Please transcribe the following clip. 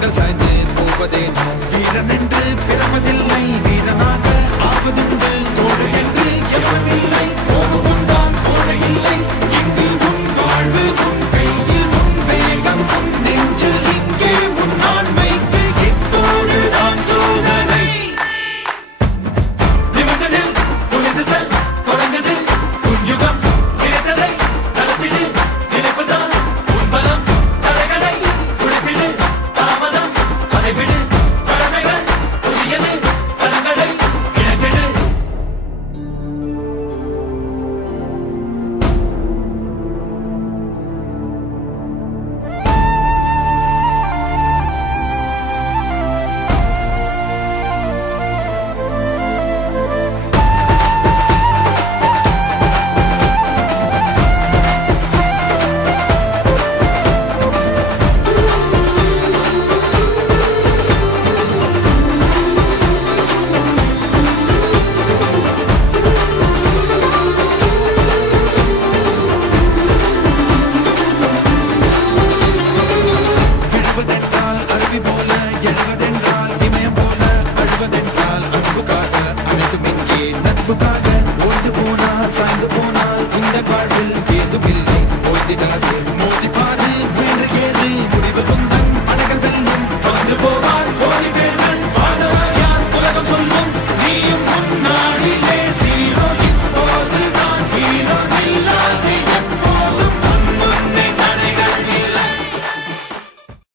கண்கள் சாய்ந்து போவதேனோ வீரன் என்று பிறப்பதில்லை வீரனாக ஆவதுண்டு தோழு என்று எவனுமில்லை கோபம் கொண்டால் கோழை இல்லை இங்கு உன் வாழ்வு உன் கையில் உன் வேகம் உன் நெஞ்சில் இங்கே உன் ஆண்மைக்கு இப்போதுதான் சோதனை நிமிடத்தில் துணிந்து செல் தொடங்குது உன் யுகம் கிடைத்ததை நடத்திடு நினைப்பதான் உன் பலம் தடைகளை குடித்திடு தாமதம் அதை விடு கடமைகள் புதியது பலங்களை இழந்திடு விழுவதென்றால் அருவி போல எழுவதென்றால் இமயம் போல அழுவதென்றால் அன்புக்காக அனைத்தும் இங்கே நட்புக்காக ஓய்ந்து போனால் சாய்ந்து போனால் இந்த வாழ்வில் ஏதுமில்லை ஓய்ந்திடாத